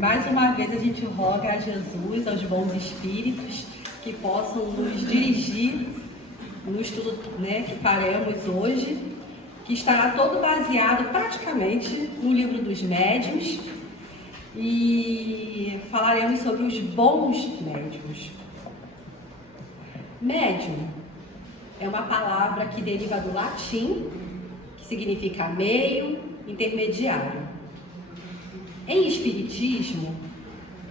mais uma vez a gente roga a Jesus, aos bons espíritos, que possam nos dirigir no estudo, que faremos hoje, que estará todo baseado praticamente no livro dos médiuns, e falaremos sobre os bons médiuns. Médium é uma palavra que deriva do latim, que significa meio, intermediário. Em espiritismo,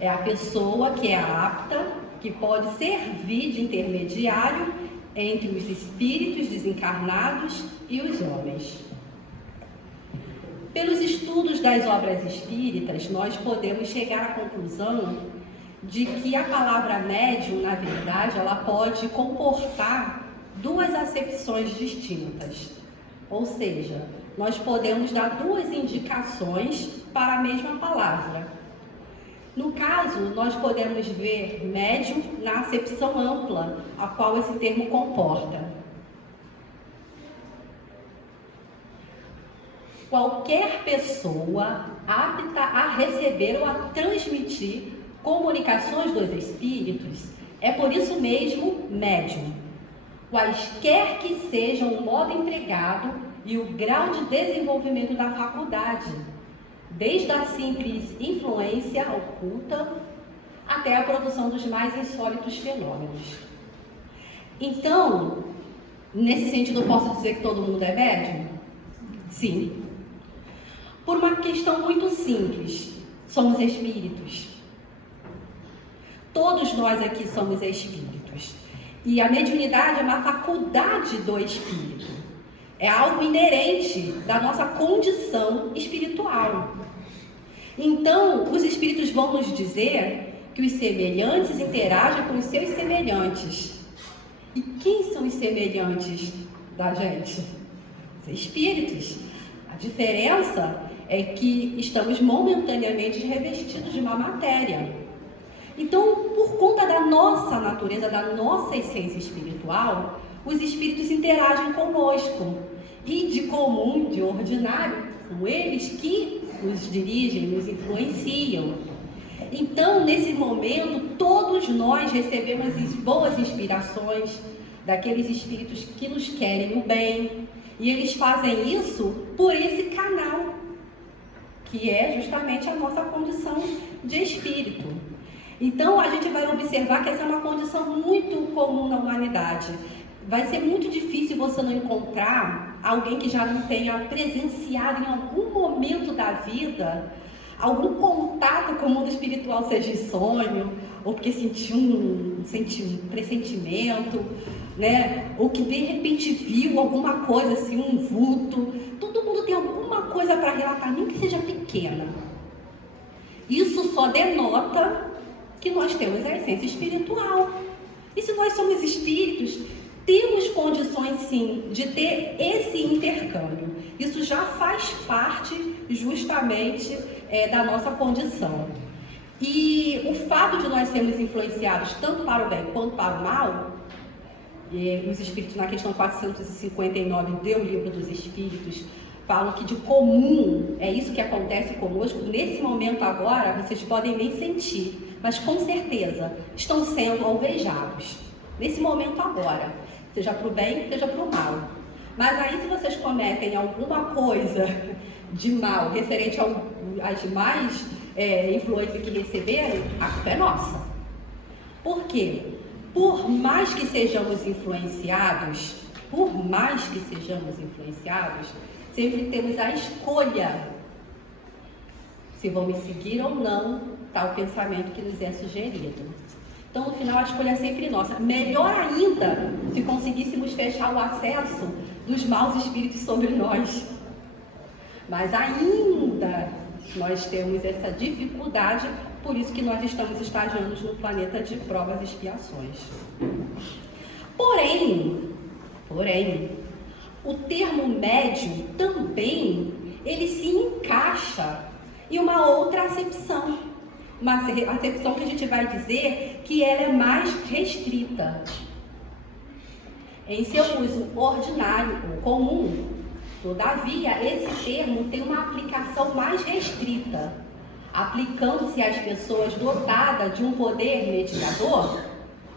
é a pessoa que é apta, que pode servir de intermediário entre os espíritos desencarnados e os homens. Pelos estudos das obras espíritas, nós podemos chegar à conclusão de que a palavra médium, na verdade, ela pode comportar duas acepções distintas. Ou seja, nós podemos dar duas indicações para a mesma palavra. No caso, nós podemos ver médium na acepção ampla, a qual esse termo comporta. Qualquer pessoa apta a receber ou a transmitir comunicações dos espíritos é por isso mesmo médium. Quaisquer que sejam o modo empregado e o grau de desenvolvimento da faculdade, desde a simples influência oculta até a produção dos mais insólitos fenômenos. Então, nesse sentido, eu posso dizer que todo mundo é médium? Sim. Por uma questão muito simples, somos espíritos. Todos nós aqui somos espíritos. E a mediunidade é uma faculdade do espírito. É algo inerente da nossa condição espiritual. Então, os espíritos vão nos dizer que os semelhantes interagem com os seus semelhantes. E quem são os semelhantes da gente? Os espíritos. A diferença é que estamos momentaneamente revestidos de uma matéria. Então, por conta da nossa natureza, da nossa essência espiritual, os espíritos interagem conosco. E de comum, de ordinário, são eles que nos dirigem, nos influenciam. Então, nesse momento, todos nós recebemos boas inspirações daqueles espíritos que nos querem o bem. E eles fazem isso por esse canal, que é justamente a nossa condição de espírito. Então, a gente vai observar que essa é uma condição muito comum na humanidade. Vai ser muito difícil você não encontrar alguém que já não tenha presenciado em algum momento da vida algum contato com o mundo espiritual, seja em sonho, ou porque sentiu um pressentimento, ou que de repente viu alguma coisa assim, um vulto. Todo mundo tem alguma coisa para relatar, nem que seja pequena. Isso só denota que nós temos a essência espiritual. E se nós somos espíritos, temos condições sim de ter esse intercâmbio. Isso já faz parte justamente da nossa condição. E o fato de nós sermos influenciados tanto para o bem quanto para o mal, os espíritos na questão 459 do Livro dos Espíritos falam que de comum é isso que acontece conosco. Nesse momento agora, vocês podem nem sentir, mas com certeza estão sendo alvejados. Nesse momento agora, seja para o bem, seja para o mal. Mas aí, se vocês cometem alguma coisa de mal referente às mais influências que receberem, a culpa é nossa. Por quê? Por mais que sejamos influenciados, sempre temos a escolha se vão me seguir ou não tal pensamento que nos é sugerido. Então, no final, a escolha é sempre nossa. Melhor ainda se conseguíssemos fechar o acesso dos maus espíritos sobre nós. Mas ainda nós temos essa dificuldade, por isso que nós estamos estagiando no planeta de provas e expiações. Porém, o termo médium também, ele se encaixa em uma outra acepção. Uma acepção que a gente vai dizer que ela é mais restrita. Em seu uso ordinário ou comum, todavia, esse termo tem uma aplicação mais restrita. aplicando-se às pessoas dotadas de um poder mediador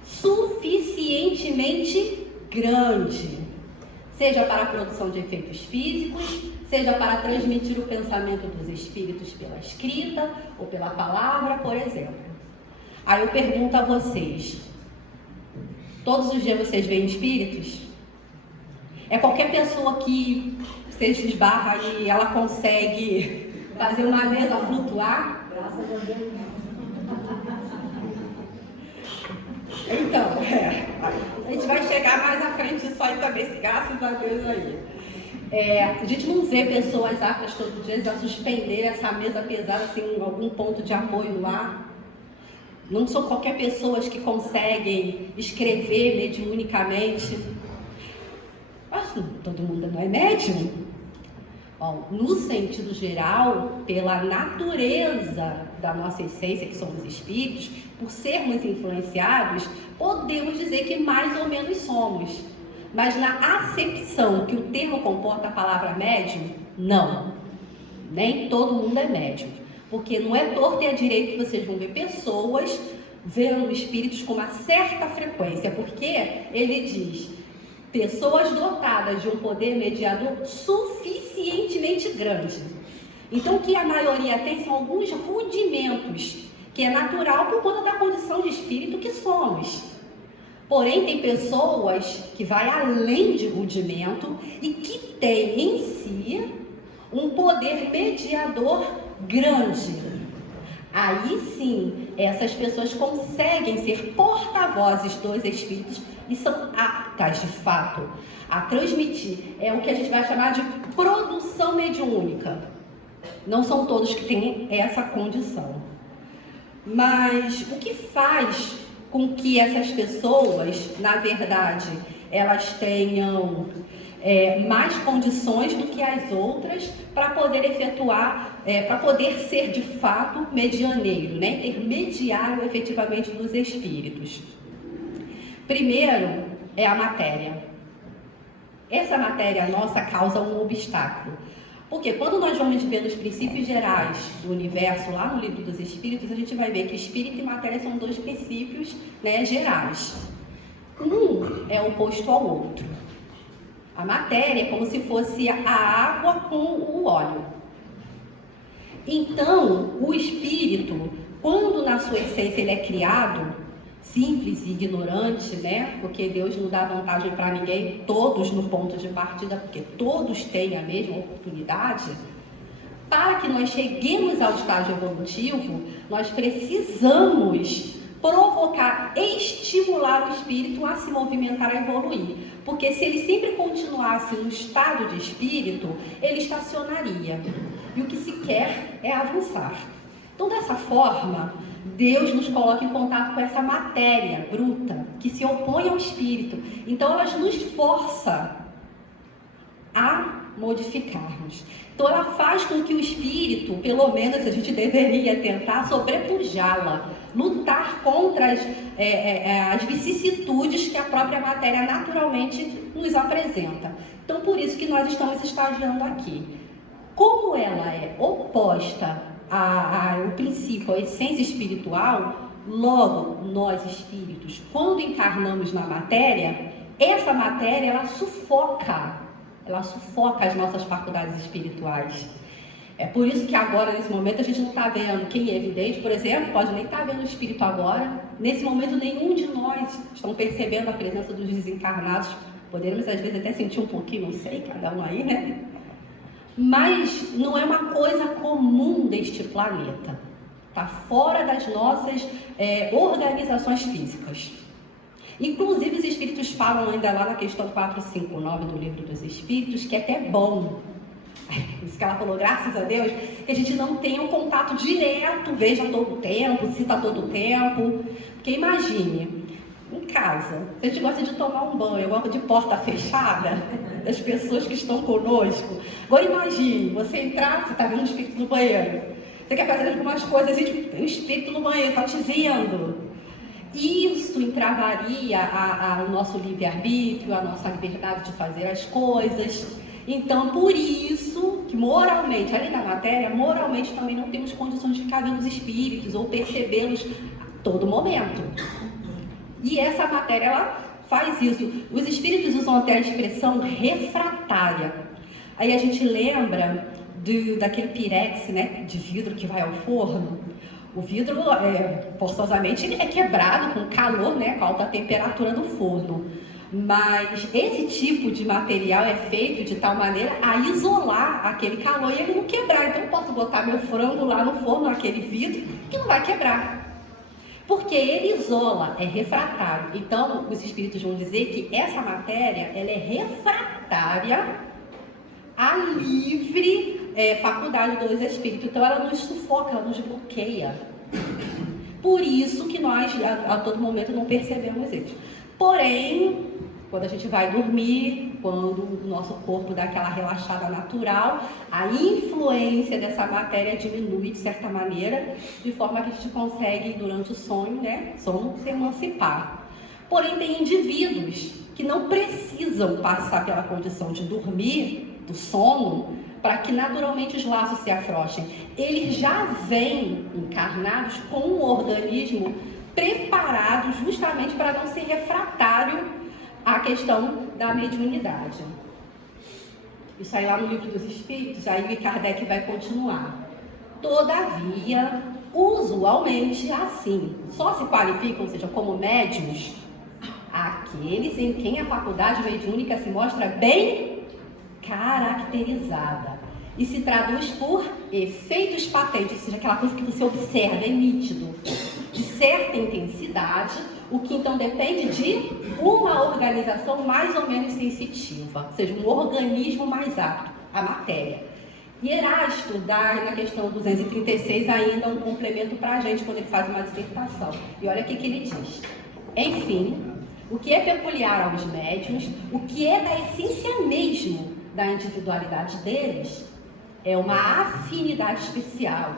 suficientemente grande, seja para a produção de efeitos físicos, seja para transmitir o pensamento dos espíritos pela escrita ou pela palavra, por exemplo. Aí eu pergunto a vocês, todos os dias vocês veem espíritos? É qualquer pessoa que vocês esbarram e ela consegue fazer uma mesa flutuar? Graças a Deus. Então, a gente vai chegar mais à frente disso aí também, graças a Deus aí. A gente não vê pessoas aptas todos os dias a suspender essa mesa pesada assim, em algum ponto de apoio lá. Não são qualquer pessoas que conseguem escrever mediunicamente. Mas todo mundo não é médium. Bom, no sentido geral, pela natureza da nossa essência, que somos espíritos, por sermos influenciados, podemos dizer que mais ou menos somos. Mas na acepção que o termo comporta a palavra médium, não. Nem todo mundo é médium. Porque não é torto e é direito que vocês vão ver pessoas vendo espíritos com uma certa frequência. Porque ele diz, pessoas dotadas de um poder mediador suficientemente grande. Então o que a maioria tem são alguns rudimentos, que é natural por conta da condição de espírito que somos. Porém, tem pessoas que vai além de rudimento e que tem em si um poder mediador grande. Aí sim, essas pessoas conseguem ser porta-vozes dos espíritos e são aptas, de fato, a transmitir. É o que a gente vai chamar de produção mediúnica. Não são todos que têm essa condição. Mas o que faz com que essas pessoas, na verdade, elas tenham mais condições do que as outras para poder efetuar, para poder ser de fato medianeiro, né? Intermediário efetivamente dos espíritos. Primeiro é a matéria. Essa matéria nossa causa um obstáculo. Porque quando nós vamos ver os princípios gerais do universo, lá no Livro dos Espíritos, a gente vai ver que espírito e matéria são dois princípios, né, gerais. Um é oposto ao outro. A matéria é como se fosse a água com o óleo. Então, o espírito, quando na sua essência ele é criado, simples e ignorante, né? Porque Deus não dá vantagem para ninguém, todos no ponto de partida, porque todos têm a mesma oportunidade. Para que nós cheguemos ao estágio evolutivo, nós precisamos provocar, estimular o espírito a se movimentar, a evoluir. Porque se ele sempre continuasse no estado de espírito, ele estacionaria. E o que se quer é avançar. Então, dessa forma, Deus nos coloca em contato com essa matéria bruta, que se opõe ao espírito. Então, ela nos força a modificarmos. Então, ela faz com que o espírito, pelo menos a gente deveria tentar sobrepujá-la, lutar contra as vicissitudes que a própria matéria naturalmente nos apresenta. Então, por isso que nós estamos estagiando aqui. Como ela é oposta ao princípio, a essência espiritual, logo nós espíritos, quando encarnamos na matéria, essa matéria ela sufoca as nossas faculdades espirituais. É por isso que agora, nesse momento, a gente não está vendo quem é evidente, por exemplo, pode nem estar vendo o espírito agora. Nesse momento, nenhum de nós estão percebendo a presença dos desencarnados. Poderíamos, às vezes, até sentir um pouquinho, não sei, cada um aí, né? Mas não é uma coisa comum deste planeta. Está fora das nossas organizações físicas. Inclusive, os espíritos falam ainda lá na questão 459 do Livro dos Espíritos, que é até bom. Isso que ela falou, graças a Deus, que a gente não tenha um contato direto, veja todo o tempo, cita todo o tempo. Porque imagine, em casa, se a gente gosta de tomar um banho, gosta de porta fechada, das pessoas que estão conosco. Agora imagine, você entrar, você está vendo um espírito no banheiro. Você quer fazer algumas coisas e tem um espírito no banheiro, está te vendo. Isso entravaria o nosso livre-arbítrio, a nossa liberdade de fazer as coisas. Então, por isso que moralmente, além da matéria, moralmente também não temos condições de ficar vendo os espíritos ou percebê-los a todo momento. E essa matéria, ela faz isso. Os espíritos usam até a expressão refratária. Aí a gente lembra daquele pirex, né, de vidro que vai ao forno. O vidro, forçosamente, ele é quebrado com calor, né, com a alta temperatura do forno. Mas esse tipo de material é feito de tal maneira a isolar aquele calor e ele não quebrar. Então eu posso botar meu frango lá no forno, naquele vidro, que não vai quebrar. Porque ele isola, é refratário. Então os espíritos vão dizer que essa matéria, ela é refratária à livre faculdade dos espíritos. Então ela nos sufoca, ela nos bloqueia. Por isso que nós a todo momento não percebemos isso. Porém, quando a gente vai dormir, quando o nosso corpo dá aquela relaxada natural, a influência dessa matéria diminui de certa maneira, de forma que a gente consegue, durante o sonho, né, se emancipar. Porém, tem indivíduos que não precisam passar pela condição de dormir, do sono, para que naturalmente os laços se afrouxem. Eles já vêm encarnados com um organismo preparado justamente para não ser refratário à questão da mediunidade. Isso aí lá no Livro dos Espíritos, aí o Kardec vai continuar. Todavia, usualmente assim, só se qualificam, ou seja, como médiuns, aqueles em quem a faculdade mediúnica se mostra bem caracterizada e se traduz por efeitos patentes, ou seja, aquela coisa que você observa, é nítido, de certa intensidade, o que então depende de uma organização mais ou menos sensitiva, ou seja, um organismo mais apto à matéria. E Erasto dá na questão 236 ainda um complemento para a gente quando ele faz uma dissertação. E olha o que ele diz. Enfim, o que é peculiar aos médiuns, o que é da essência mesmo da individualidade deles, é uma afinidade especial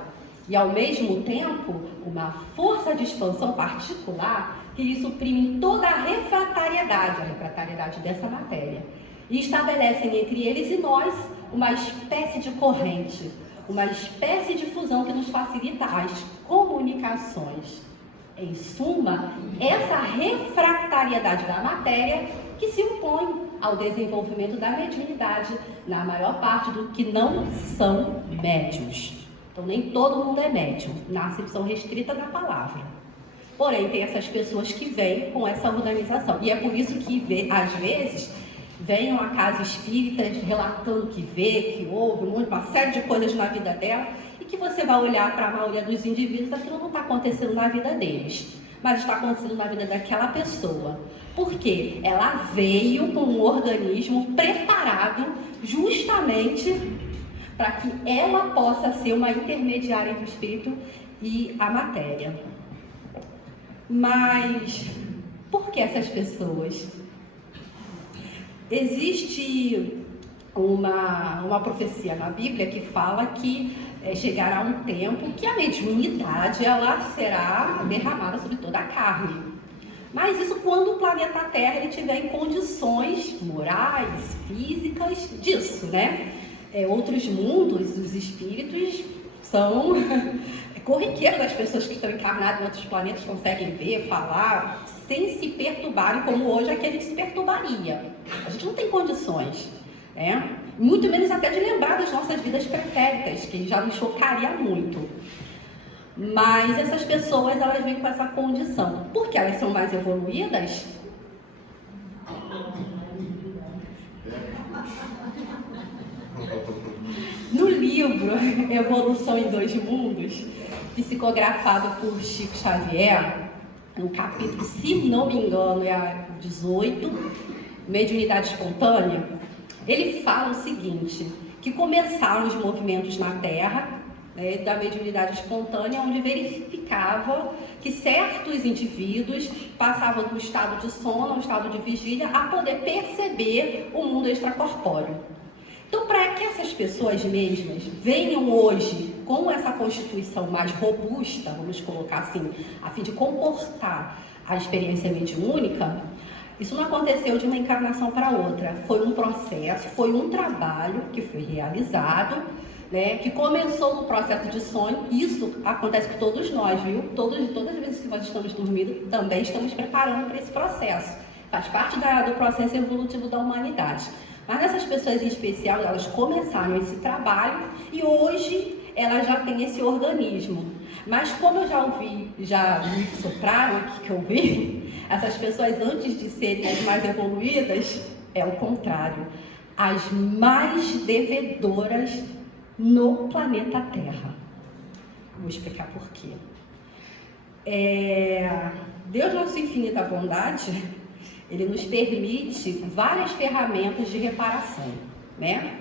e, ao mesmo tempo, uma força de expansão particular que lhe suprime toda a refratariedade dessa matéria, e estabelecem entre eles e nós uma espécie de corrente, uma espécie de fusão que nos facilita as comunicações. Em suma, essa refratariedade da matéria que se opõe ao desenvolvimento da mediunidade na maior parte do que não são médiuns. Então, nem todo mundo é médium, na acepção restrita da palavra. Porém, tem essas pessoas que vêm com essa organização. E é por isso que, às vezes, venham a casa espírita relatando que vê, que ouve, uma série de coisas na vida dela, e que você vai olhar para a maioria dos indivíduos, aquilo não está acontecendo na vida deles, mas está acontecendo na vida daquela pessoa. Porque ela veio com um organismo preparado justamente para que ela possa ser uma intermediária entre o espírito e a matéria. Mas por que essas pessoas? Existe uma profecia na Bíblia que fala que chegará um tempo que a mediunidade ela será derramada sobre toda a carne. Mas isso quando o planeta Terra ele tiver em condições morais, físicas disso, né? Outros mundos, os espíritos são corriqueiros das pessoas que estão encarnadas em outros planetas, conseguem ver, falar, sem se perturbarem, como hoje aquele que se perturbaria. A gente não tem condições, né? Muito menos até de lembrar das nossas vidas pretéritas, que já nos chocaria muito. Mas essas pessoas, elas vêm com essa condição. Porque elas são mais evoluídas? No livro Evolução em Dois Mundos, psicografado por Chico Xavier, no capítulo, se não me engano, é 18, Mediunidade Espontânea, ele fala o seguinte, que começaram os movimentos na Terra, da mediunidade espontânea, onde verificava que certos indivíduos passavam do estado de sono ao estado de vigília a poder perceber o mundo extracorpóreo. Então, para que essas pessoas mesmas venham hoje com essa constituição mais robusta, vamos colocar assim, a fim de comportar a experiência mediúnica, Isso não aconteceu de uma encarnação para outra. Foi um processo, foi um trabalho que foi realizado, né, que começou no processo de sonho. Isso acontece com todos nós, viu? Todas as vezes que nós estamos dormindo, também estamos preparando para esse processo. Faz parte do processo evolutivo da humanidade. Mas essas pessoas em especial, elas começaram esse trabalho e hoje elas já têm esse organismo. Mas como eu já me sopraram aqui que eu vi, essas pessoas antes de serem as mais evoluídas, é o contrário. As mais devedoras no planeta Terra. Vou explicar por quê. Deus, nosso infinita bondade, Ele nos permite várias ferramentas de reparação, né?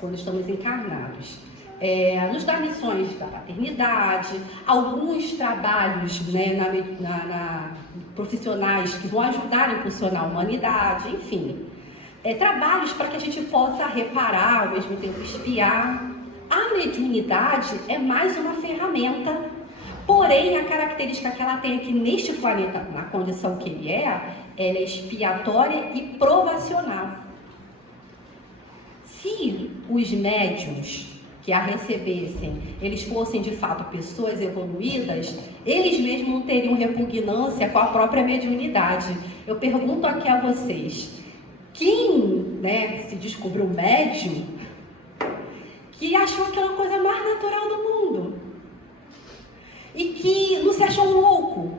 Quando estamos encarnados. Nos dá missões da paternidade, alguns trabalhos, né, profissionais que vão ajudar a impulsionar a humanidade, enfim. Trabalhos para que a gente possa reparar, ao mesmo tempo espiar. A mediunidade é mais uma ferramenta, porém a característica que ela tem aqui neste planeta, na condição que ele ela é expiatória e provacional. Se os médiuns que a recebessem, eles fossem de fato pessoas evoluídas, eles mesmos não teriam repugnância com a própria mediunidade. Eu pergunto aqui a vocês, quem, né, se descobriu médium, que achou aquela coisa mais natural do mundo e que não se achou um louco,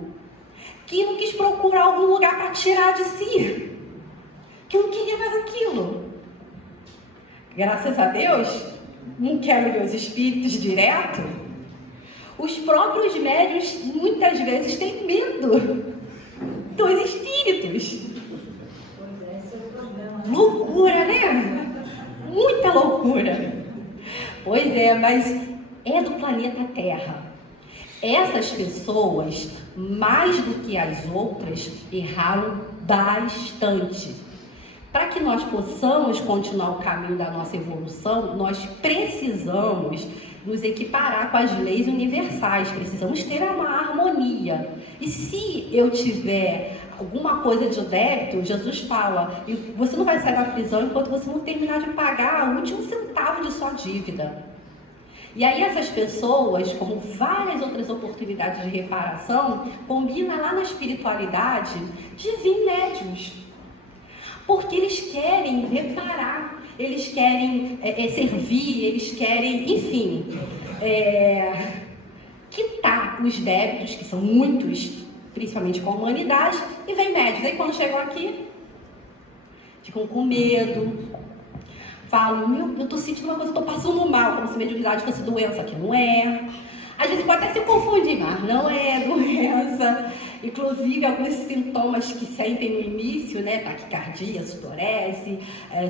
que não quis procurar algum lugar para tirar de si, que não queria mais aquilo? Graças a Deus, não quero ver os espíritos direto. Os próprios médiuns muitas vezes têm medo dos espíritos. Loucura, né? Muita loucura. Pois é, mas é do planeta Terra. Essas pessoas, mais do que as outras, erraram bastante. Para que nós possamos continuar o caminho da nossa evolução, nós precisamos nos equiparar com as leis universais, precisamos ter uma harmonia. E se eu tiver alguma coisa de débito, Jesus fala, você não vai sair da prisão enquanto você não terminar de pagar o último centavo de sua dívida. E aí essas pessoas, como várias outras oportunidades de reparação, combinam lá na espiritualidade de vir médiuns. Porque eles querem reparar, eles querem servir, eles querem, enfim, quitar os débitos, que são muitos, principalmente com a humanidade, e vem médios. Aí quando chegam aqui, ficam com medo, falam, eu estou sentindo uma coisa, estou passando mal, como se mediunidade fosse doença, que não é. Às vezes pode até se confundir, mas não é doença. Inclusive, alguns sintomas que sentem no início, né? Taquicardia, sudorese,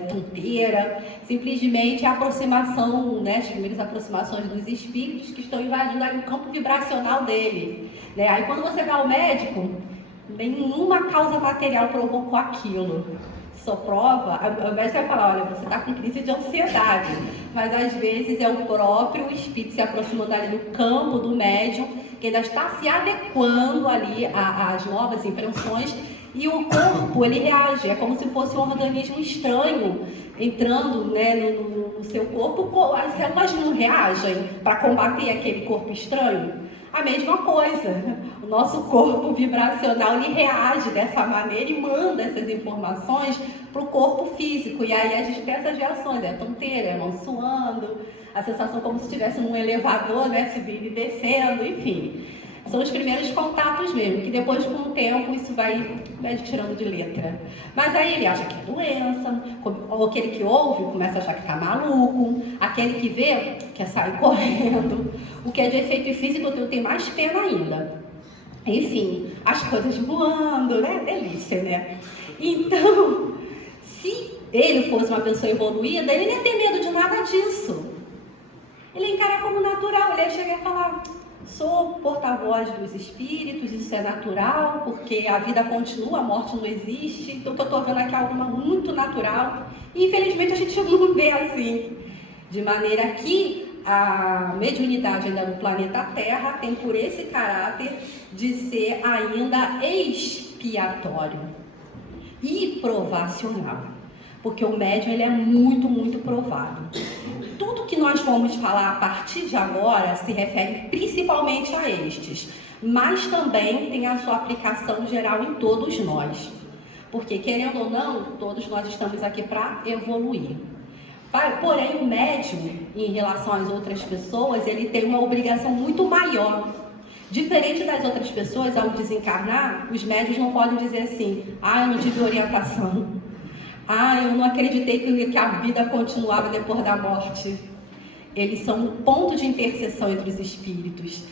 tonteira, simplesmente a aproximação, né? As primeiras aproximações dos espíritos que estão invadindo aí o campo vibracional dele. Né? Aí quando você vai ao médico, nenhuma causa material provocou aquilo. Só prova, o médico vai falar, olha, você está com crise de ansiedade, mas às vezes é o próprio espírito se aproximando ali no campo do médium, que ainda está se adequando ali às novas impressões, e o corpo, ele reage, é como se fosse um organismo estranho entrando, né, no seu corpo. As células não reagem para combater aquele corpo estranho? A mesma coisa, o nosso corpo vibracional ele reage dessa maneira e manda essas informações para o corpo físico. E aí a gente tem essas reações, tonteira, a mão suando, a sensação como se estivesse num elevador, né, subindo e descendo, enfim. São os primeiros contatos mesmo, que depois com o tempo isso vai tirando de letra. Mas aí ele acha que é doença, ou aquele que ouve começa a achar que está maluco, aquele que vê quer sair correndo. O que é de efeito físico eu tenho mais pena ainda. Enfim, as coisas voando, né? Delícia, né? Então, se ele fosse uma pessoa evoluída, ele não ia ter medo de nada disso. Ele ia encarar como natural, ele ia chegar e falar... Sou porta-voz dos espíritos, isso é natural, porque a vida continua, a morte não existe. Então, o que eu estou vendo aqui é algo muito natural. E, infelizmente, a gente não vê assim. De maneira que a mediunidade ainda no planeta Terra tem por esse caráter de ser ainda expiatório. e provacional. Porque o médium ele é muito, muito provado. Tudo que nós vamos falar a partir de agora se refere principalmente a estes, mas também tem a sua aplicação geral em todos nós. Porque, querendo ou não, todos nós estamos aqui para evoluir. Porém, o médium, em relação às outras pessoas, ele tem uma obrigação muito maior. Diferente das outras pessoas, ao desencarnar, os médiuns não podem dizer assim: ah, eu não tive orientação. Ah, eu não acreditei que a vida continuava depois da morte. Eles são um ponto de interseção entre os espíritos.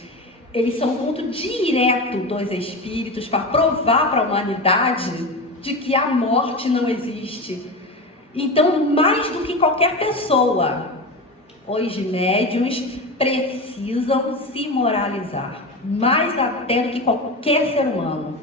Eles são um ponto direto dos espíritos para provar para a humanidade de que a morte não existe. Então, mais do que qualquer pessoa, os médiuns precisam se moralizar. Mais até do que qualquer ser humano.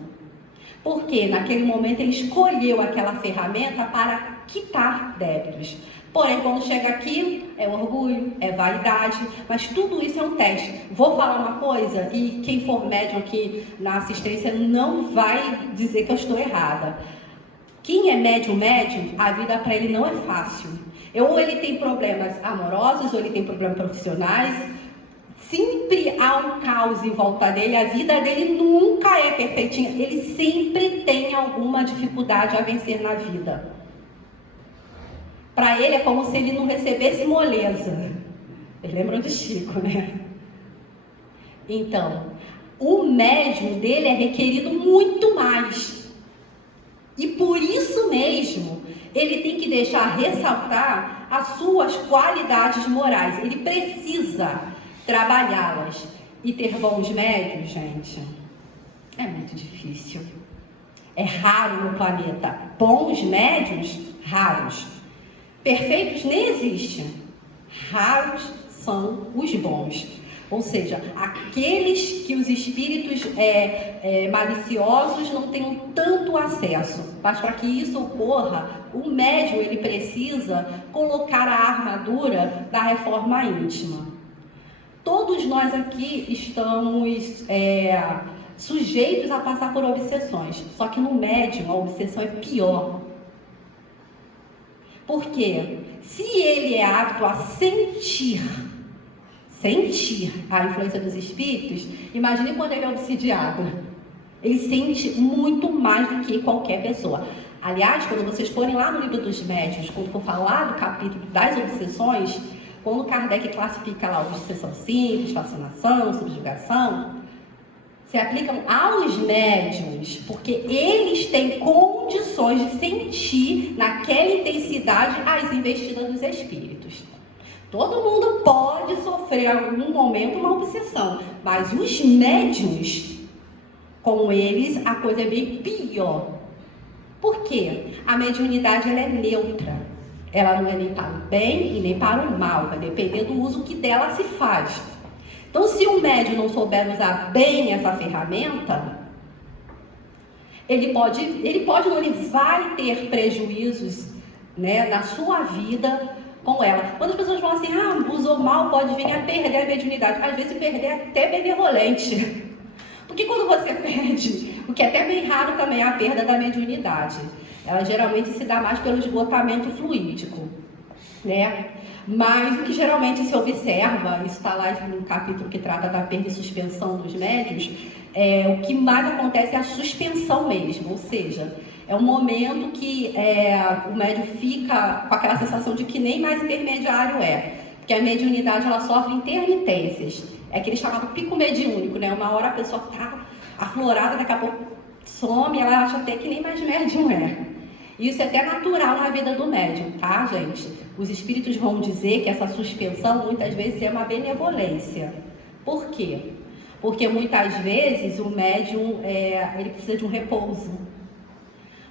Porque naquele momento ele escolheu aquela ferramenta para quitar débitos. Porém, quando chega aqui, é orgulho, é vaidade, mas tudo isso é um teste. Vou falar uma coisa e quem for médium aqui na assistência não vai dizer que eu estou errada. Quem é médium, a vida para ele não é fácil. Ou ele tem problemas amorosos, ou ele tem problemas profissionais. Sempre há um caos em volta dele, a vida dele nunca é perfeitinha. Ele sempre tem alguma dificuldade a vencer na vida. Para ele é como se ele não recebesse moleza. Vocês lembram de Chico, né? Então, o médium dele é requerido muito mais. E por isso mesmo, ele tem que deixar ressaltar as suas qualidades morais. Ele precisa trabalhá-las. E ter bons médios, gente, é muito difícil. É raro no planeta. Bons médios, raros. Perfeitos nem existem. Raros são os bons. Ou seja, aqueles que os espíritos maliciosos não tenham tanto acesso. Mas para que isso ocorra, o médium ele precisa colocar a armadura da reforma íntima. Todos nós aqui estamos sujeitos a passar por obsessões. Só que no médium a obsessão é pior. Por quê? Se ele é apto a sentir a influência dos espíritos, imagine quando ele é obsidiado. Ele sente muito mais do que qualquer pessoa. Aliás, quando vocês forem lá no livro dos médiuns, quando for falar do capítulo das obsessões, quando Kardec classifica lá obsessão simples, fascinação, subjugação, se aplicam aos médiuns, porque eles têm condições de sentir naquela intensidade as investidas dos espíritos. Todo mundo pode sofrer em algum momento uma obsessão, mas os médiuns, com eles, a coisa é bem pior. Por quê? A mediunidade ela é neutra. Ela não é nem para o bem e nem para o mal, vai depender do uso que dela se faz. Então, se o médium não souber usar bem essa ferramenta, ele vai ter prejuízos, né, na sua vida com ela. Quando as pessoas falam assim, usou mal, pode vir a perder a mediunidade. Às vezes perder é até benevolente. Porque quando você perde, o que é até bem raro também é a perda da mediunidade. Ela geralmente se dá mais pelo esgotamento fluídico, né? Mas o que geralmente se observa, isso está lá no capítulo que trata da perda e suspensão dos médiuns, o que mais acontece é a suspensão mesmo, ou seja, é um momento que o médium fica com aquela sensação de que nem mais intermediário é, porque a mediunidade ela sofre intermitências, é aquele chamado pico mediúnico, né? Uma hora a pessoa está aflorada, daqui a pouco some, ela acha até que nem mais médium é. Isso é até natural na vida do médium, tá, gente? Os espíritos vão dizer que essa suspensão muitas vezes é uma benevolência. Por quê? Porque muitas vezes o médium ele precisa de um repouso.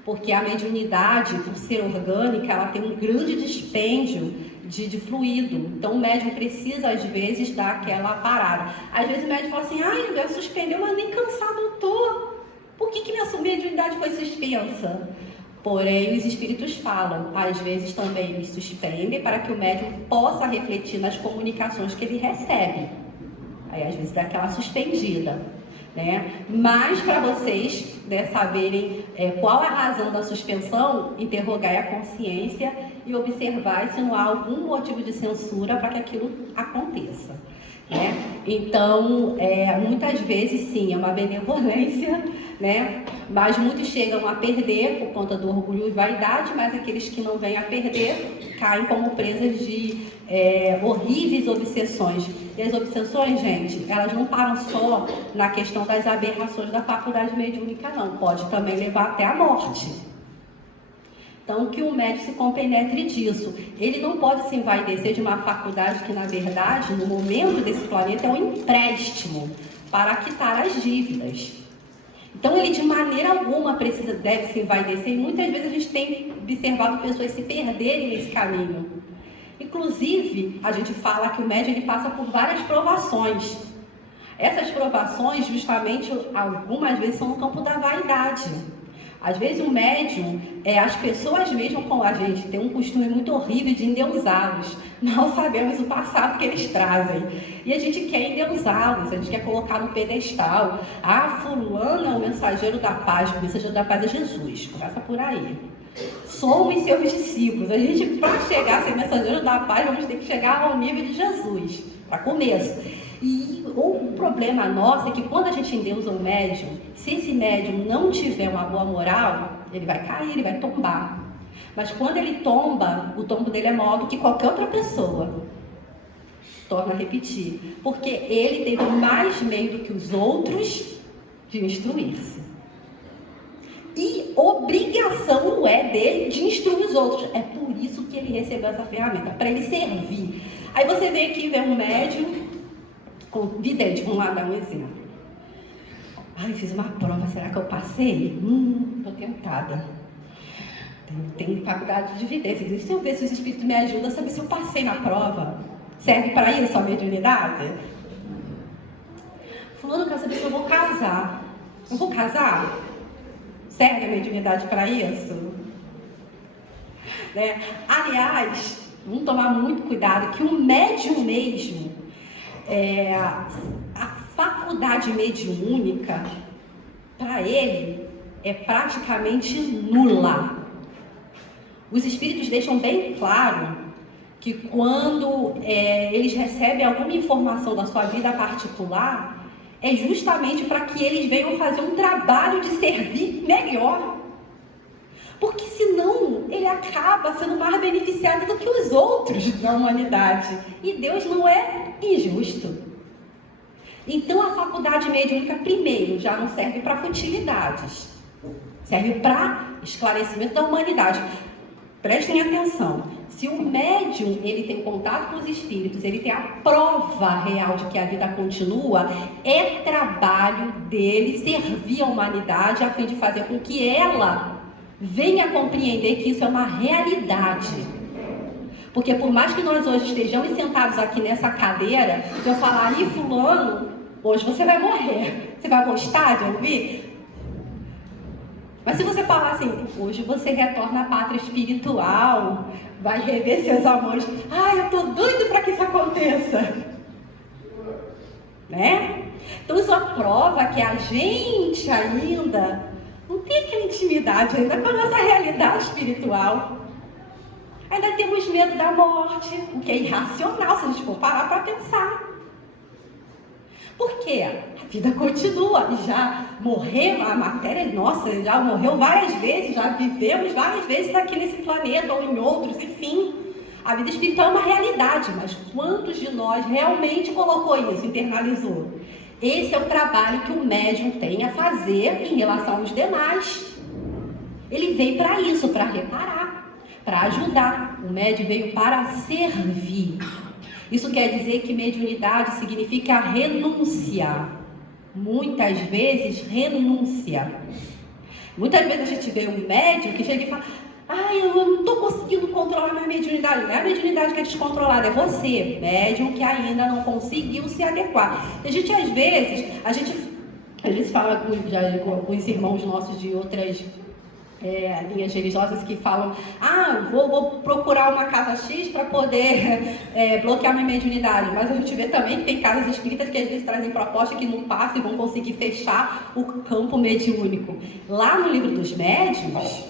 Porque a mediunidade, por ser orgânica, ela tem um grande dispêndio de fluido. Então o médium precisa, às vezes, dar aquela parada. Às vezes o médium fala assim, já suspendeu, mas nem cansado eu tô. Por que minha mediunidade foi suspensa? Porém, os espíritos falam, às vezes também eles suspendem para que o médium possa refletir nas comunicações que ele recebe. Aí, às vezes, dá aquela suspendida. né? Mas para vocês, né, saberem qual é a razão da suspensão, interrogai a consciência e observar se não há algum motivo de censura para que aquilo aconteça, né? Então, muitas vezes sim, é uma benevolência, né? Mas muitos chegam a perder por conta do orgulho e vaidade, mas aqueles que não vêm a perder caem como presas de horríveis obsessões. E as obsessões, gente, elas não param só na questão das aberrações da faculdade mediúnica, não. Pode também levar até a morte. Então, que o médium se compenetre disso. Ele não pode se envaidecer de uma faculdade que, na verdade, no momento desse planeta, é um empréstimo para quitar as dívidas. Então, ele de maneira alguma deve se envaidecer, e muitas vezes a gente tem observado pessoas se perderem nesse caminho. Inclusive, a gente fala que o médium ele passa por várias provações. Essas provações, justamente, algumas vezes são no campo da vaidade. Às vezes o médium, as pessoas mesmo com a gente, tem um costume muito horrível de endeusá-los. Não sabemos o passado que eles trazem. E a gente quer endeusá-los, a gente quer colocar no pedestal. Ah, fulano é o mensageiro da paz, o mensageiro da paz é Jesus. Começa por aí. Somos seus discípulos. A gente, para chegar a ser mensageiro da paz, vamos ter que chegar ao nível de Jesus, para começo. E o problema nosso é que quando a gente endeusa um médium, se esse médium não tiver uma boa moral, ele vai cair, ele vai tombar. Mas quando ele tomba, o tombo dele é maior do que qualquer outra pessoa. Torno a repetir. Porque ele teve mais meio do que os outros de instruir-se. E obrigação não é dele de instruir os outros. É por isso que ele recebeu essa ferramenta, para ele servir. Aí você vem aqui ver um médium vidente, vamos lá dar um exemplo. Ai, fiz uma prova, será que eu passei? Tô tentada. Tem faculdade de vidência. Deixa eu ver se os espíritos me ajudam a saber se eu passei na prova. Serve para isso a mediunidade? Fulano, eu quero saber se eu vou casar. Eu vou casar? Serve a mediunidade para isso? Né? Aliás, vamos tomar muito cuidado que o médium mesmo, a faculdade mediúnica, para ele, é praticamente nula. Os espíritos deixam bem claro que quando eles recebem alguma informação da sua vida particular, é justamente para que eles venham fazer um trabalho de servir melhor. Porque senão ele acaba sendo mais beneficiado do que os outros da humanidade. E Deus não é injusto. Então a faculdade mediúnica, primeiro, já não serve para futilidades. Serve para esclarecimento da humanidade. Prestem atenção. Se o médium ele tem contato com os espíritos, ele tem a prova real de que a vida continua, é trabalho dele servir a humanidade a fim de fazer com que ela venha compreender que isso é uma realidade. Porque por mais que nós hoje estejamos sentados aqui nessa cadeira, eu falar, ali fulano, hoje você vai morrer. Você vai gostar de ouvir? Mas se você falar assim, hoje você retorna à pátria espiritual, vai rever seus amores. Ai, eu tô doido para que isso aconteça. Né? Então isso prova que a gente ainda não tem aquela intimidade ainda com a nossa realidade espiritual. Ainda temos medo da morte, o que é irracional se a gente for parar para pensar. Por quê? A vida continua, e já morreu, a matéria, nossa, já morreu várias vezes, já vivemos várias vezes aqui nesse planeta ou em outros, enfim. A vida espiritual é uma realidade, mas quantos de nós realmente colocou isso, internalizou? Esse é o trabalho que o médium tem a fazer em relação aos demais. Ele veio para isso, para reparar, para ajudar. O médium veio para servir. Isso quer dizer que mediunidade significa renúncia. Muitas vezes, renúncia. Muitas vezes a gente vê um médium que chega e fala, eu não estou conseguindo controlar minha mediunidade. Não é a mediunidade que é descontrolada, é você, médium, que ainda não conseguiu se adequar. A gente, às vezes fala com os irmãos nossos de outras linhas religiosas que falam, vou procurar uma casa X para poder bloquear minha mediunidade, mas a gente vê também que tem casas espíritas que às vezes trazem propostas que não passam e vão conseguir fechar o campo mediúnico. Lá no livro dos médiuns,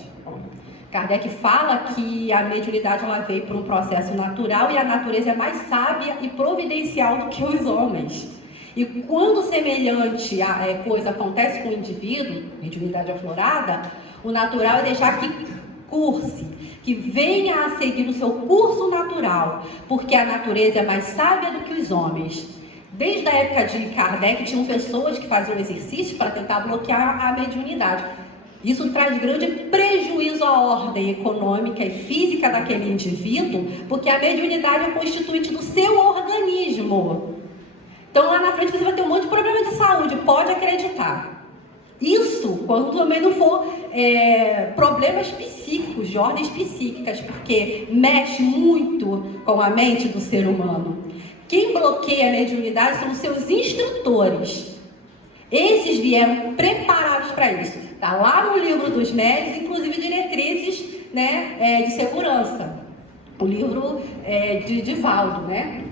Kardec fala que a mediunidade ela veio por um processo natural e a natureza é mais sábia e providencial do que os homens. E quando semelhante coisa acontece com o indivíduo, mediunidade aflorada, o natural é deixar que curse, que venha a seguir o seu curso natural, porque a natureza é mais sábia do que os homens. Desde a época de Kardec, tinham pessoas que faziam exercícios para tentar bloquear a mediunidade. Isso traz grande prejuízo à ordem econômica e física daquele indivíduo, porque a mediunidade é constituinte do seu organismo. Então lá na frente você vai ter um monte de problema de saúde, pode acreditar. Isso quando também não for problemas psíquicos, de ordens psíquicas, porque mexe muito com a mente do ser humano. Quem bloqueia a mediunidade são os seus instrutores. Esses vieram preparados para isso. Está lá no livro dos médiuns, inclusive diretrizes, de segurança. O livro de Divaldo,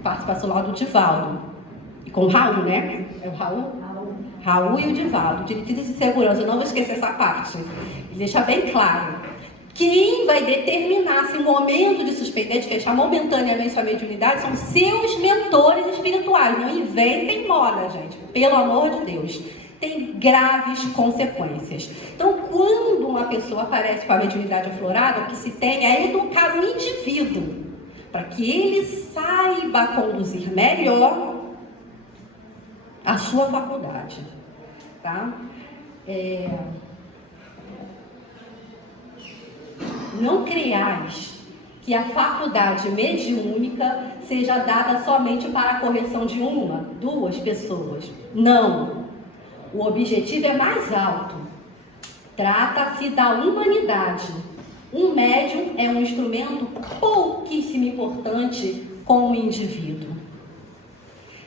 participação lá do Divaldo. Com o Raul, É o Raul? Raul e o Divaldo, diretrizes de segurança. Eu não vou esquecer essa parte. Deixa bem claro. Quem vai determinar se o momento de suspender, de fechar momentaneamente sua mediunidade, são seus mentores espirituais. Não inventem moda, gente. Pelo amor de Deus. Tem graves consequências. Então, quando uma pessoa aparece com a mediunidade aflorada, o que se tem é educar o indivíduo para que ele saiba conduzir melhor a sua faculdade, tá? Não creais que a faculdade mediúnica seja dada somente para a correção de uma, duas pessoas. Não. O objetivo é mais alto. Trata-se da humanidade. Um médium é um instrumento pouquíssimo importante com o indivíduo.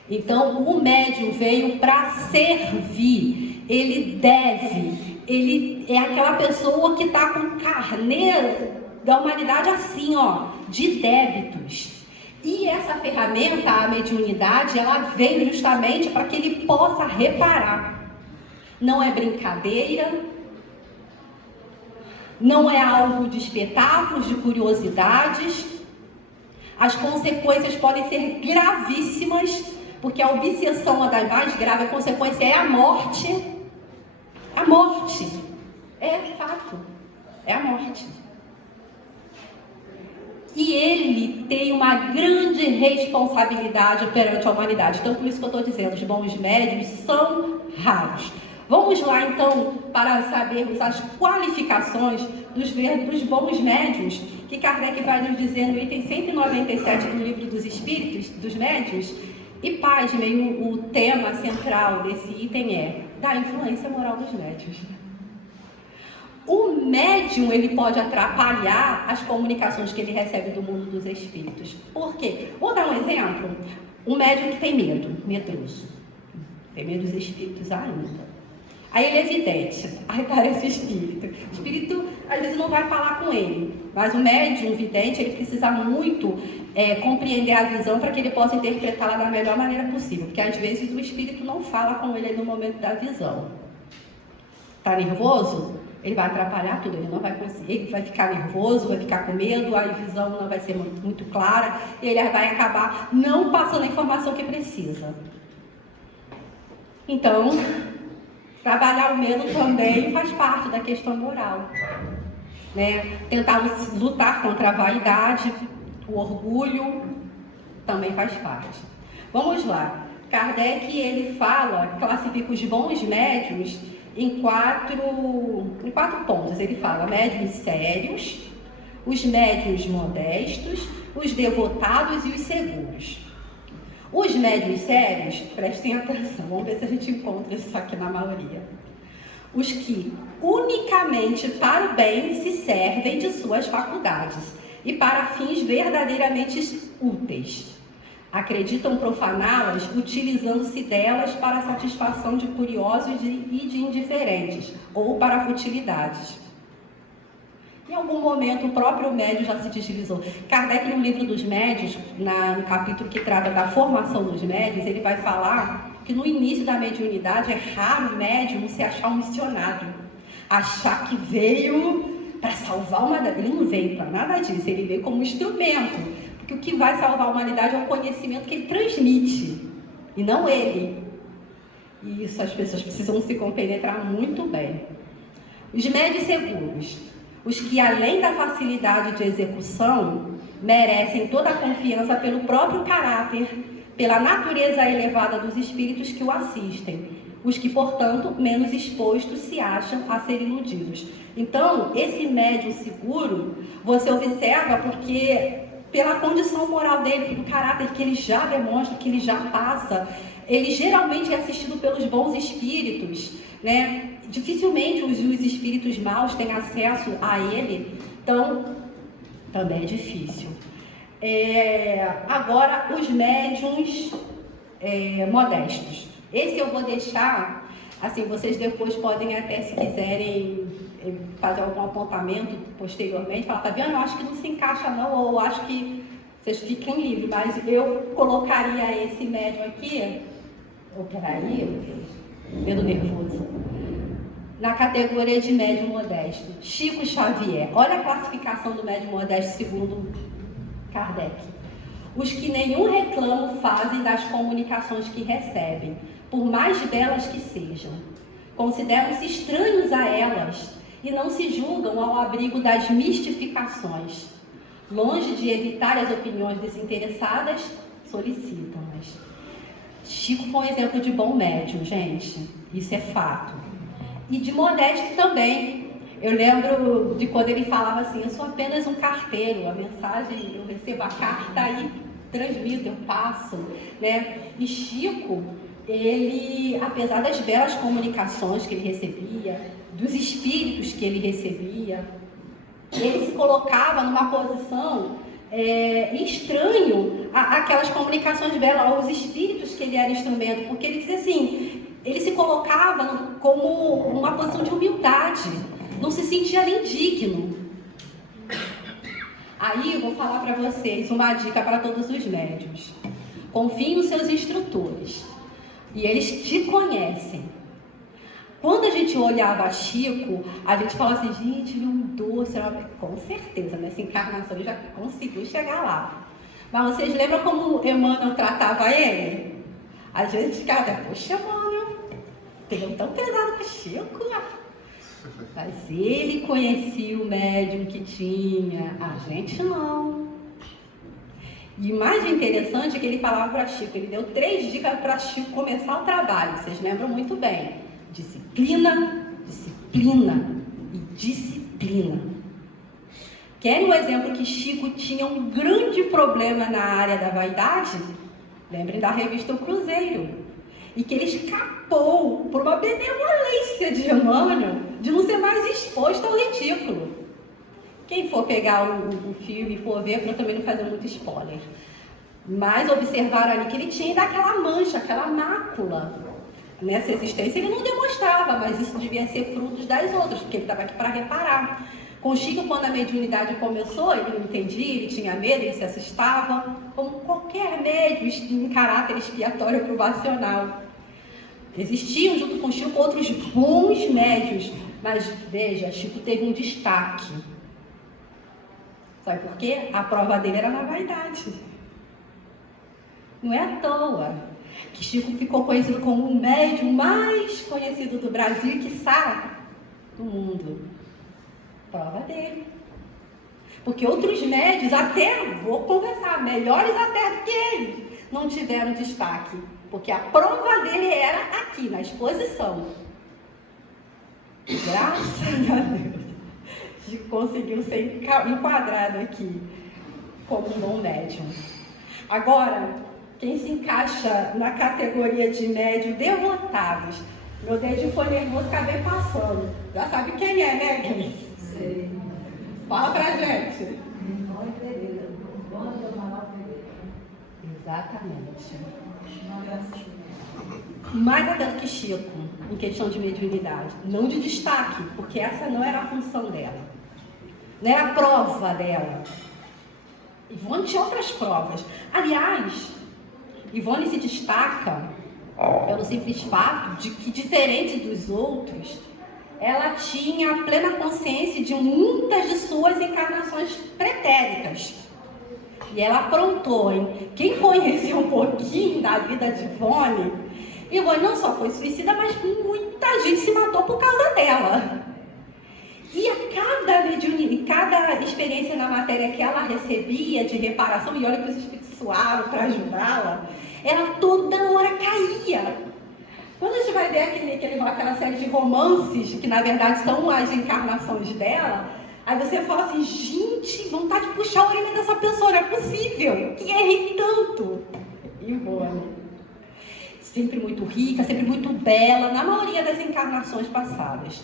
Então, o médium veio para servir. Ele é aquela pessoa que está com o carnê da humanidade assim, de débitos. E essa ferramenta, a mediunidade, ela veio justamente para que ele possa reparar. Não é brincadeira, não é alvo de espetáculos, de curiosidades. As consequências podem ser gravíssimas, porque a obsessão, uma das mais graves, a consequência é a morte. A morte. É fato. É a morte. E ele tem uma grande responsabilidade perante a humanidade. Então, por isso que eu estou dizendo, os bons médiuns são raros. Vamos lá, então, para sabermos as qualificações dos bons médiuns, que Kardec vai nos dizer no item 197 do Livro dos Espíritos, dos Médiuns. E, pasmem, o tema central desse item é da influência moral dos médiuns. O médium, ele pode atrapalhar as comunicações que ele recebe do mundo dos espíritos. Por quê? Vou dar um exemplo. Um médium que tem medo, medroso. Tem medo dos espíritos ainda. Aí ele é vidente, aí parece o espírito. O espírito, às vezes, não vai falar com ele. Mas o médium vidente, ele precisa muito compreender a visão para que ele possa interpretá-la da melhor maneira possível. Porque, às vezes, o espírito não fala com ele no momento da visão. Está nervoso? Ele vai atrapalhar tudo, ele não vai conseguir, ele vai ficar nervoso, vai ficar com medo, a visão não vai ser muito clara, e ele vai acabar não passando a informação que precisa. Então, trabalhar o medo também faz parte da questão moral. Tentar lutar contra a vaidade, o orgulho, também faz parte. Vamos lá. Kardec, ele classifica os bons médiuns em quatro pontos. Ele fala médiuns sérios, os médiuns modestos, os devotados e os seguros. Os médiuns sérios, prestem atenção, vamos ver se a gente encontra isso aqui na maioria. Os que unicamente para o bem se servem de suas faculdades e para fins verdadeiramente úteis. Acreditam profaná-las utilizando-se delas para a satisfação de curiosos e de indiferentes, ou para futilidades. Em algum momento, o próprio médium já se utilizou. Kardec, no livro dos médios, no capítulo que trata da formação dos médios, ele vai falar que no início da mediunidade é raro o médium se achar um missionário, achar que veio para salvar a humanidade. Ele não veio para nada disso, ele veio como instrumento, porque o que vai salvar a humanidade é o conhecimento que ele transmite, e não ele. E isso as pessoas precisam se compenetrar muito bem. Os médios seguros, os que além da facilidade de execução, merecem toda a confiança pelo próprio caráter, pela natureza elevada dos espíritos que o assistem, os que, portanto, menos expostos se acham a ser iludidos. Então, esse médium seguro, você observa porque pela condição moral dele, pelo caráter que ele já demonstra, que ele já passa, ele geralmente é assistido pelos bons espíritos, né? Dificilmente os espíritos maus têm acesso a ele, então também é difícil. Agora, os médiuns modestos. Esse eu vou deixar, assim, vocês depois podem até, se quiserem, fazer algum apontamento posteriormente, falar, Fabiana, eu acho que não se encaixa não, ou eu acho que vocês fiquem livres, mas eu colocaria esse médium aqui, medo nervoso, na categoria de médium modesto. Chico Xavier, olha a classificação do médium modesto segundo Kardec. Os que nenhum reclamo fazem das comunicações que recebem, por mais belas que sejam. Consideram-se estranhos a elas e não se julgam ao abrigo das mistificações. Longe de evitar as opiniões desinteressadas, solicitam-nas. Chico foi um exemplo de bom médium, gente. Isso é fato. E de modesto também. Eu lembro de quando ele falava assim, eu sou apenas um carteiro, a mensagem, eu recebo a carta e transmito, eu passo, né? E Chico, ele, apesar das belas comunicações que ele recebia, dos espíritos que ele recebia, ele se colocava numa posição estranho àquelas comunicações belas, aos espíritos que ele era instrumento, porque ele dizia assim, ele se colocava como uma posição de humildade, não se sentia nem digno. Aí eu vou falar para vocês uma dica para todos os médiuns. Confiem nos seus instrutores. E eles te conhecem. Quando a gente olhava Chico, a gente falava assim, gente, ele é um doce. Com certeza, nessa encarnação ele já conseguiu chegar lá. Mas vocês lembram como Emmanuel tratava ele? A gente ficava, poxa, Emmanuel, tem tão pesado com o Chico. Mas ele conhecia o médium que tinha, a gente não. E o mais interessante é que ele falava para Chico, ele deu 3 dicas para Chico começar o trabalho, vocês lembram muito bem. Disciplina, disciplina e disciplina. Querem um exemplo que Chico tinha um grande problema na área da vaidade? Lembrem da revista O Cruzeiro. E que ele escapou por uma benevolência de Emmanuel de não ser mais exposto ao ridículo. Quem for pegar o filme e for ver, para eu também não fazer muito spoiler, mas observar ali que ele tinha ainda aquela mancha, aquela mácula nessa existência, ele não demonstrava, mas isso devia ser fruto das outras, porque ele estava aqui para reparar. Com Chico, quando a mediunidade começou, ele não entendia, ele tinha medo, ele se assustava, como qualquer médium em caráter expiatório probacional. Existiam, junto com Chico, outros bons médios, mas veja, Chico teve um destaque. Sabe por quê? A prova dele era na vaidade. Não é à toa que Chico ficou conhecido como o médium mais conhecido do Brasil e, quiçá, do mundo. Prova dele. Porque outros médios, até, vou conversar, melhores até do que ele, não tiveram destaque. Porque a prova dele era aqui, na exposição. Graças a Deus. Chico conseguiu ser enquadrado aqui como um bom médium. Agora, quem se encaixa na categoria de médium devotados, meu dedinho foi nervoso, acabei passando. Já sabe quem é, né, Gui? Sei. Fala pra gente. Exatamente. Mais até do que Chico, em questão de mediunidade. Não de destaque, porque essa não era a função dela. né, a prova dela. Ivone tinha outras provas. Aliás, Ivone se destaca pelo simples fato de que, diferente dos outros, ela tinha plena consciência de muitas de suas encarnações pretéritas. E ela aprontou, hein? Quem conheceu um pouquinho da vida de Ivone não só foi suicida, mas muita gente se matou por causa dela. E a cada experiência na matéria que ela recebia de reparação, e olha que os espíritos suaram para ajudá-la, ela toda hora caía. Quando a gente vai ver aquela série de romances, que na verdade são as encarnações dela, aí você fala assim, gente, vontade de puxar a orelha dessa pessoa, não é possível, que erre tanto. Ivone, sempre muito rica, sempre muito bela, na maioria das encarnações passadas.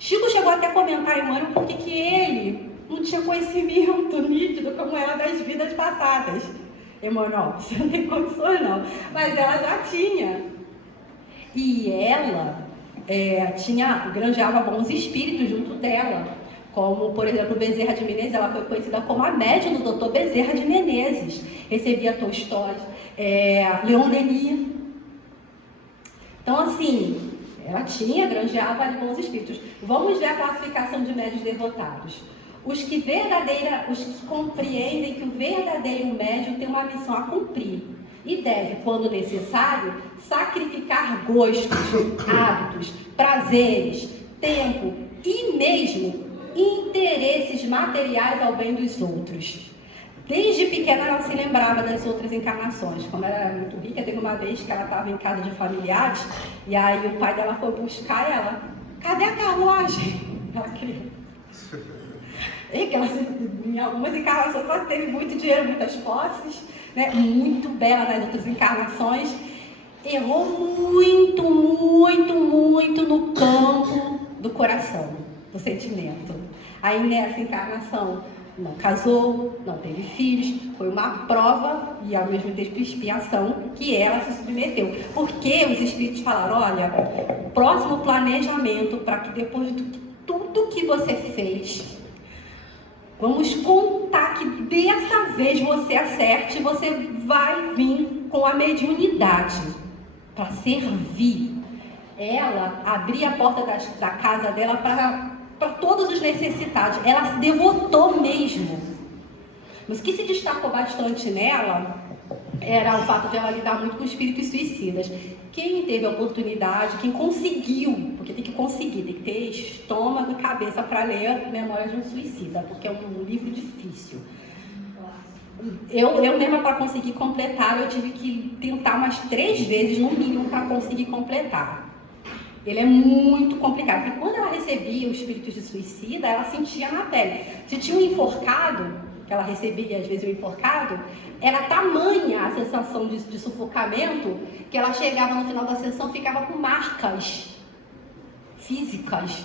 Chico chegou até a comentar, Emmanuel, porque que ele não tinha conhecimento nítido como ela das vidas passadas. Emmanuel, você não tem condições não, mas ela já tinha. E ela granjeava bons espíritos junto dela, como, por exemplo, Bezerra de Menezes. Ela foi conhecida como a médium do Dr. Bezerra de Menezes. Recebia Tolstói, Leon Denis. Então, assim, ela granjeava ali bons espíritos. Vamos ver a classificação de médios devotados. Os que compreendem que o verdadeiro médium tem uma missão a cumprir e deve, quando necessário, sacrificar gostos, hábitos, prazeres, tempo e mesmo interesses materiais ao bem dos outros. Desde pequena ela se lembrava das outras encarnações. Como ela era muito rica, teve uma vez que ela estava em casa de familiares e aí o pai dela foi buscar ela. Cadê a carruagem? Ela queria. Em algumas encarnações ela teve muito dinheiro, muitas posses, né? Muito bela nas outras encarnações. Errou muito, muito, muito no campo do coração, do sentimento. Aí nessa encarnação não casou, não teve filhos, foi uma prova e ao mesmo tempo expiação que ela se submeteu. Porque os espíritos falaram, olha, o próximo planejamento para que depois de tudo que você fez, vamos contar que dessa vez você acerte, você vai vir com a mediunidade para servir. Ela abria a porta da casa dela para todos os necessitados. Ela se devotou mesmo. Mas o que se destacou bastante nela era o fato de ela lidar muito com espíritos suicidas. Quem teve a oportunidade, quem conseguiu, porque tem que conseguir, tem que ter estômago e cabeça para ler Memórias de um Suicida, porque é um livro difícil. Eu mesma, para conseguir completar, eu tive que tentar umas 3 vezes, no mínimo, para conseguir completar. Ele é muito complicado, porque quando ela recebia os espíritos de suicida, ela sentia na pele. Se tinha um enforcado, que ela recebia às vezes um enforcado, era tamanha a sensação de sufocamento, que ela chegava no final da sessão, ficava com marcas físicas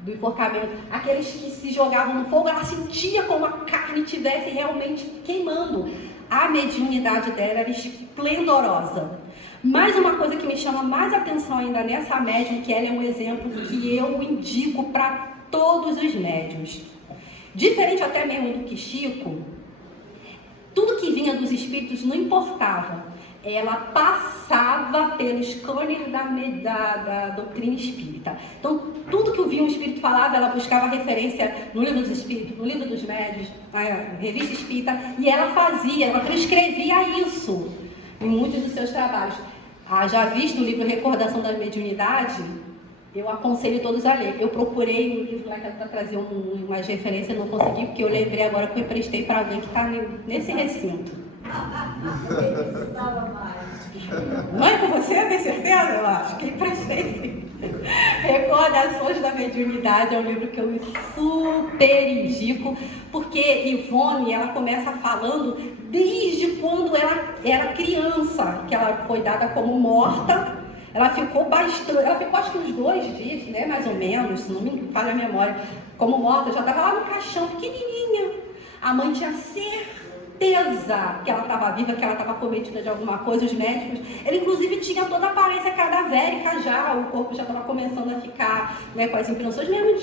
do enforcamento. Aqueles que se jogavam no fogo, ela sentia como a carne estivesse realmente queimando. A mediunidade dela era esplendorosa. Mas uma coisa que me chama mais atenção ainda nessa médium, que ela é um exemplo que eu indico para todos os médiuns. Diferente até mesmo do que Chico, tudo que vinha dos espíritos não importava. Ela passava pelo scanner da doutrina espírita. Então, tudo que um espírito falava, ela buscava referência no livro dos espíritos, no livro dos médios, na revista espírita, e ela transcrevia isso em muitos dos seus trabalhos. Já visto o livro Recordação da Mediunidade? Eu aconselho todos a ler. Eu procurei um livro lá que ela trazia umas referências, não consegui, porque eu lembrei agora que eu emprestei para alguém que está nesse recinto. Não é com você, tem certeza? Eu acho que emprestei sim. Recordações da Mediunidade é um livro que eu super indico, porque Ivone, ela começa falando desde quando ela era criança, que ela foi dada como morta. Ela ficou acho que uns 2 dias, né, mais ou menos, se não me falha a memória, como morta, já estava lá no caixão, pequenininha. A mãe tinha certeza que ela estava viva, que ela estava cometida de alguma coisa, os médicos. Ela, inclusive, tinha toda a aparência cadavérica já, o corpo já estava começando a ficar, né, com as impressões mesmo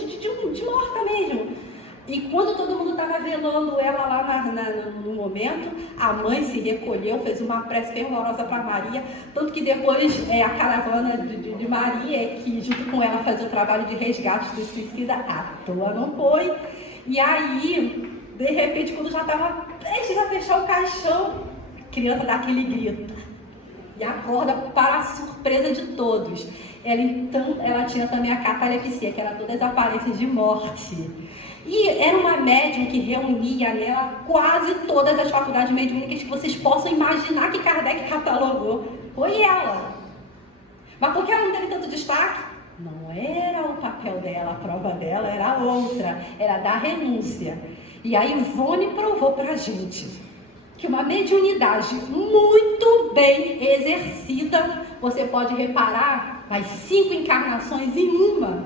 de morta mesmo. E quando todo mundo estava velando ela lá no momento, a mãe se recolheu, fez uma prece fervorosa para Maria, tanto que depois a caravana de Maria, que junto com ela fazia o trabalho de resgate do suicida, à toa não foi. E aí, de repente, quando já estava prestes a fechar o caixão, a criança dá aquele grito e acorda para a surpresa de todos. Ela tinha também a catalepsia, que era todas as aparências de morte. E era uma médium que reunia nela quase todas as faculdades mediúnicas que vocês possam imaginar que Kardec catalogou. Foi ela. Mas por que ela não teve tanto destaque? Não era o papel dela, a prova dela era outra, era da renúncia. E a Ivone provou pra gente que uma mediunidade muito bem exercida, você pode reparar, faz 5 encarnações em uma.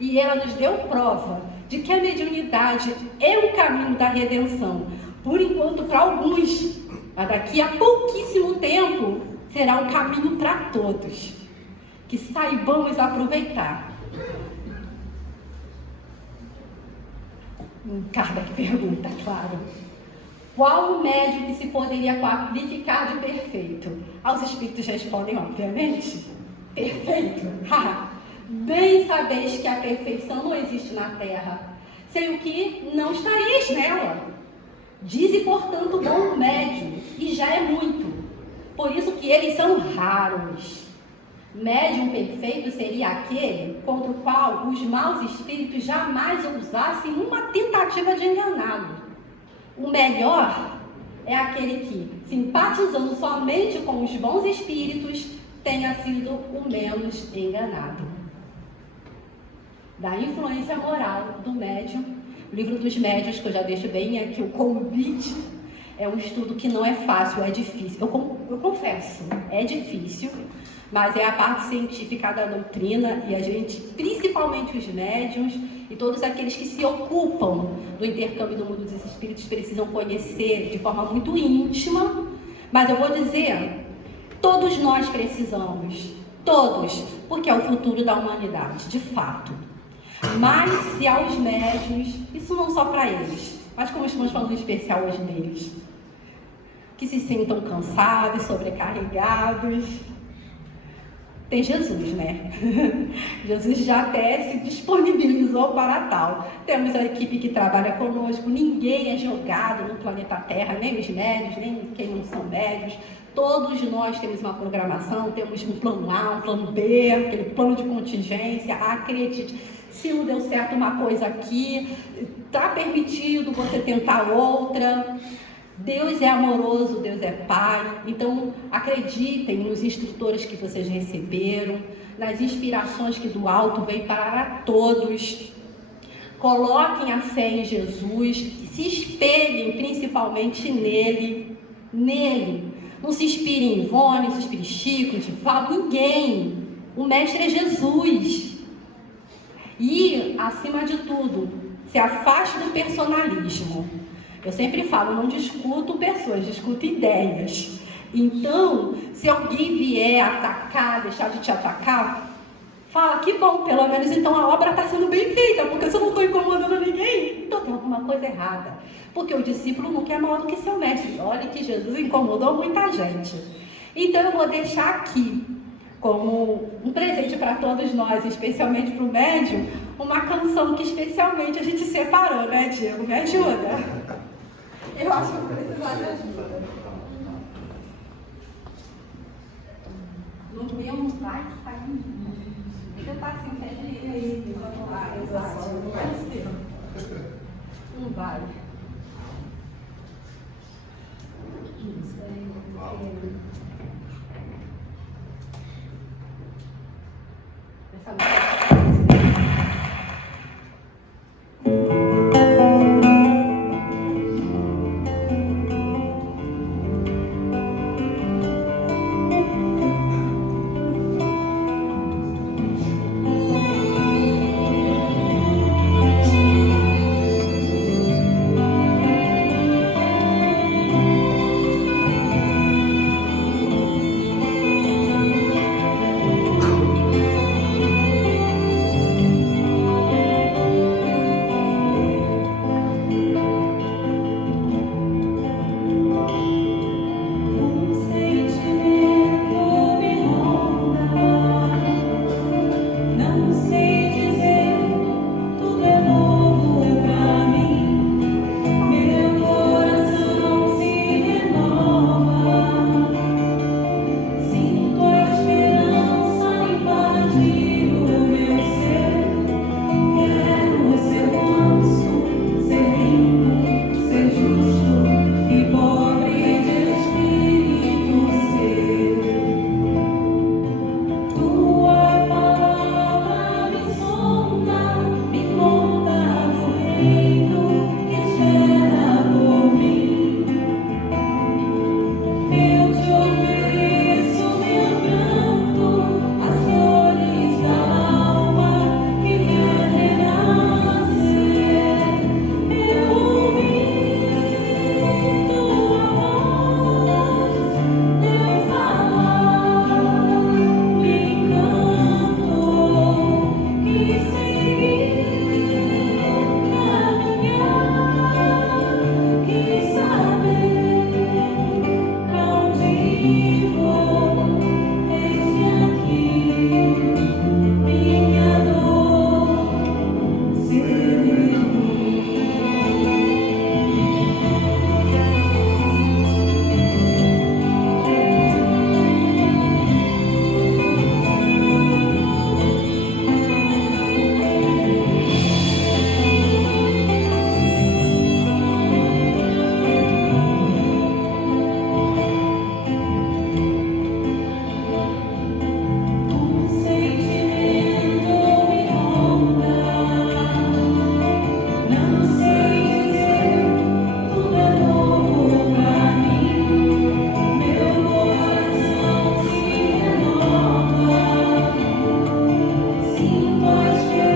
E ela nos deu prova de que a mediunidade é o caminho da redenção. Por enquanto, para alguns, mas daqui a pouquíssimo tempo, será um caminho para todos. Que saibamos aproveitar. Kardec pergunta, claro. Qual o médium que se poderia qualificar de perfeito? Aos espíritos respondem, obviamente, perfeito. Bem sabeis que a perfeição não existe na terra, sem o que não estareis nela. Dize, portanto, o bom médium, e já é muito. Por isso que eles são raros. Médium perfeito seria aquele contra o qual os maus espíritos jamais ousassem uma tentativa de enganá-lo. O melhor é aquele que, simpatizando somente com os bons espíritos, tenha sido o menos enganado. Da influência moral do médium, o livro dos médiuns, que eu já deixo bem aqui o convite, é um estudo que não é fácil, é difícil. Eu confesso, é difícil, mas é a parte científica da doutrina e a gente, principalmente os médiuns e todos aqueles que se ocupam do intercâmbio do mundo dos espíritos, precisam conhecer de forma muito íntima. Mas eu vou dizer, todos nós precisamos, todos, porque é o futuro da humanidade, de fato. Mas se aos médiuns, isso não só para eles, mas como estamos falando em especial hoje deles, que se sintam cansados, sobrecarregados, tem Jesus, né? Jesus já até se disponibilizou para tal. Temos a equipe que trabalha conosco, ninguém é jogado no planeta Terra, nem os médios, nem quem não são médios. Todos nós temos uma programação, temos um plano A, um plano B, aquele plano de contingência. Acredite, se não deu certo uma coisa aqui, está permitido você tentar outra. Deus é amoroso, Deus é Pai. Então, acreditem nos instrutores que vocês receberam, nas inspirações que do alto vem para todos. Coloquem a fé em Jesus, se espelhem principalmente nele. Não se inspirem em Ivone, não se inspirem em Chico, em Divaldo, ninguém. O mestre é Jesus. E, acima de tudo, se afaste do personalismo. Eu sempre falo, não discuto pessoas, discuto ideias. Então, se alguém vier atacar, deixar de te atacar, fala, que bom, pelo menos então a obra está sendo bem feita, porque se eu não estou incomodando ninguém, então tem alguma coisa errada. Porque o discípulo nunca é maior do que seu mestre. Olha que Jesus incomodou muita gente. Então eu vou deixar aqui, como um presente para todos nós, especialmente para o médium, uma canção que especialmente a gente separou, né, Diego? Me ajuda. Eu acho que eu preciso de ajuda. No meu não vai sair. Você está assim, pede aí. Vamos lá, exato. Não vai ser. Não vai. Isso aí. Essa música. nós te